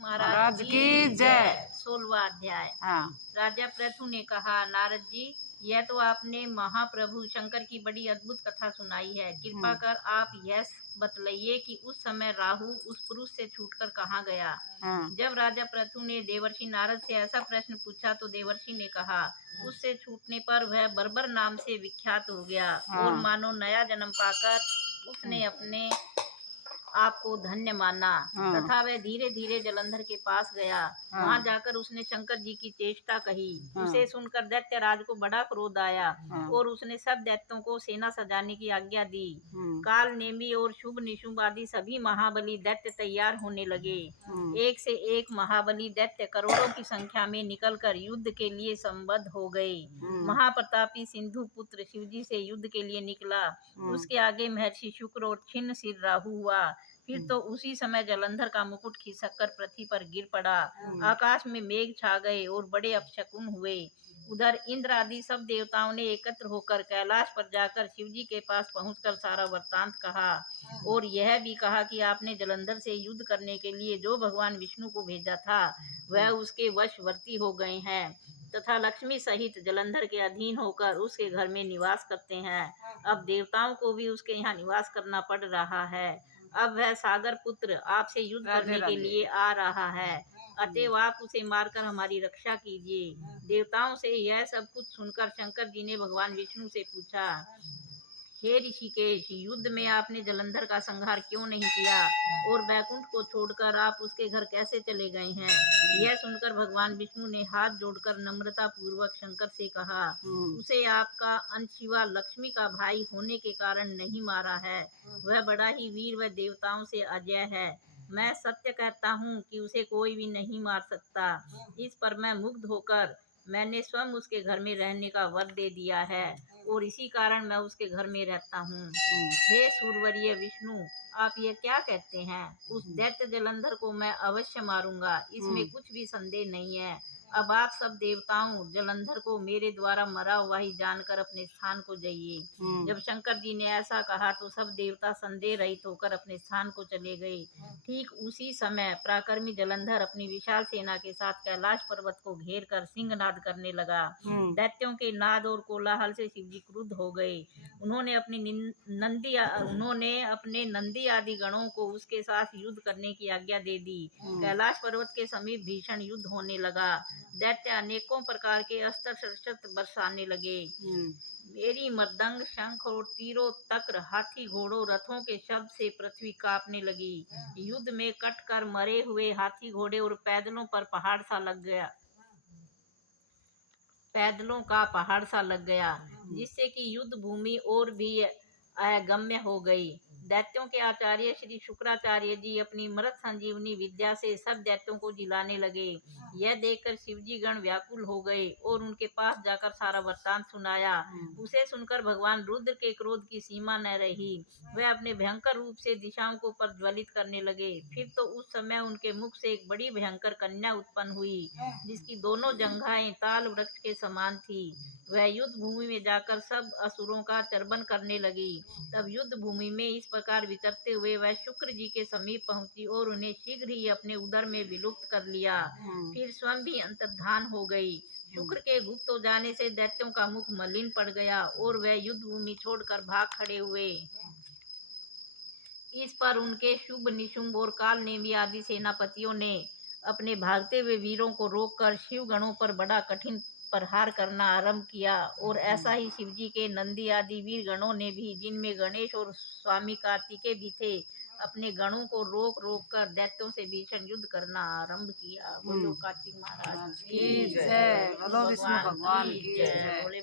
महाराज की जय। 16वां अध्याय। हाँ। राजा पृथु ने कहा, नारद जी, यह तो आपने महाप्रभु शंकर की बड़ी अद्भुत कथा सुनाई है। कृपा कर आप यह बतलाइए कि उस समय राहु उस पुरुष से छूटकर कहाँ गया। जब राजा पृथु ने देवर्षि नारद से ऐसा प्रश्न पूछा तो देवर्षि ने कहा, उससे छूटने पर वह बर्बर नाम से विख्यात हो गया और मानो नया जन्म पाकर उसने अपने आपको धन्य माना तथा वह धीरे धीरे जलंधर के पास गया। वहां जाकर उसने शंकर जी की चेष्टा कही। उसे सुनकर दैत्य राज को बड़ा क्रोध आया और उसने सब दैत्यों को सेना सजाने की आज्ञा दी। काल नेमी और शुभ निशुभ आदि सभी महाबली दैत्य तैयार होने लगे। एक से एक महाबली दैत्य करोड़ों की संख्या में निकलकर युद्ध के लिए संबद्ध हो गए। महाप्रतापी सिंधु पुत्र शिवजी से युद्ध के लिए निकला। उसके आगे महर्षि शुक्र और छिन्न सिर राहु हुआ। फिर तो उसी समय जलंधर का मुकुट खिसक कर पृथ्वी पर गिर पड़ा। आकाश में मेघ छा गए और बड़े अपशकुन हुए। उधर इंद्र आदि सब देवताओं ने एकत्र होकर कैलाश पर जाकर शिवजी के पास पहुंचकर सारा वृत्तांत कहा और यह भी कहा कि आपने जलंधर से युद्ध करने के लिए जो भगवान विष्णु को भेजा था वह उसके वशवर्ती हो गए हैं तथा लक्ष्मी सहित जलंधर के अधीन होकर उसके घर में निवास करते हैं। अब देवताओं को भी उसके यहाँ निवास करना पड़ रहा है। अब वह सागर पुत्र आपसे युद्ध करने के लिए आ रहा है, अतएव आप उसे मारकर हमारी रक्षा कीजिए। देवताओं से यह सब कुछ सुनकर शंकर जी ने भगवान विष्णु से पूछा, हे ऋषिकेश, युद्ध में आपने जलंधर का संहार क्यों नहीं किया और बैकुंठ को छोड़कर आप उसके घर कैसे चले गए हैं। यह सुनकर भगवान विष्णु ने हाथ जोड़कर नम्रता पूर्वक शंकर से कहा, उसे आपका अंशिवा लक्ष्मी का भाई होने के कारण नहीं मारा है। वह बड़ा ही वीर व देवताओं से अजय है। मैं सत्य कहता हूँ कि उसे कोई भी नहीं मार सकता। इस पर मैं मुग्ध होकर मैंने स्वयं उसके घर में रहने का वर दे दिया है और इसी कारण मैं उसके घर में रहता हूँ। हे सूरवर्य विष्णु, आप ये क्या कहते हैं? उस दैत्य जलंधर को मैं अवश्य मारूंगा, इसमें कुछ भी संदेह नहीं है। अब आप सब देवताओं जलंधर को मेरे द्वारा मरा हुआ ही जानकर अपने स्थान को जाइए। जब शंकर जी ने ऐसा कहा तो सब देवता संदेह रहित होकर अपने स्थान को चले गए। ठीक उसी समय पराक्रमी जलंधर अपनी विशाल सेना के साथ कैलाश पर्वत को घेर कर सिंहनाद करने लगा। दैत्यों के नाद और कोलाहल से शिवजी क्रुद्ध हो गए। उन्होंने अपने नंदी आदि गणों को उसके साथ युद्ध करने की आज्ञा दे दी। कैलाश पर्वत के समीप भीषण युद्ध होने लगा। दैत्य अनेकों प्रकार के अस्त्र शस्त्र बरसाने लगे। मेरी मृदंग शंख और तीरों तक्र हाथी घोड़ों रथों के शब्द से पृथ्वी कांपने लगी। युद्ध में कट कर मरे हुए हाथी घोड़े और पैदलों का पहाड़ सा लग गया जिससे कि युद्ध भूमि और भी अगम्य हो गई। दैत्यों के आचार्य श्री शुक्राचार्य जी अपनी मृत संजीवनी विद्या से सब दैत्यों को जिलाने लगे। यह देखकर शिवजी गण व्याकुल हो गए और उनके पास जाकर सारा वृत्तांत सुनाया। उसे सुनकर भगवान रुद्र के क्रोध की सीमा न रही। वे अपने भयंकर रूप से दिशाओं को प्रज्वलित करने लगे। फिर तो उस समय उनके मुख से एक बड़ी भयंकर कन्या उत्पन्न हुई जिसकी दोनों जंघाएं ताल वृक्ष के समान थी। वह युद्ध भूमि में जाकर सब असुरों का चर्बन करने लगी। तब युद्ध भूमि में इस प्रकार विचरते हुए वह शुक्र जी के समीप पहुंची और उन्हें शीघ्र ही अपने उदर में विलुप्त कर लिया। फिर स्वयं भी अंतर्धान हो गई। शुक्र के गुप्त हो जाने से दैत्यों का मुख मलिन पड़ गया और वह युद्ध भूमि छोड़कर भाग खड़े हुए। इस पर उनके शुभ निशुंभ और काल नेमी आदि सेनापतियों ने अपने भागते हुए वीरों को रोककर शिव गणों पर बड़ा कठिन प्रहार करना आरंभ किया और ऐसा ही शिवजी के नंदी आदि वीर गणों ने भी, जिनमें गणेश और स्वामी कार्तिकेय भी थे, अपने गणों को रोक रोक कर दैत्यों से भीषण युद्ध करना आरंभ किया। बोलो कार्तिक महाराज की जय, बोलो विष्णु भगवान की जय, बोले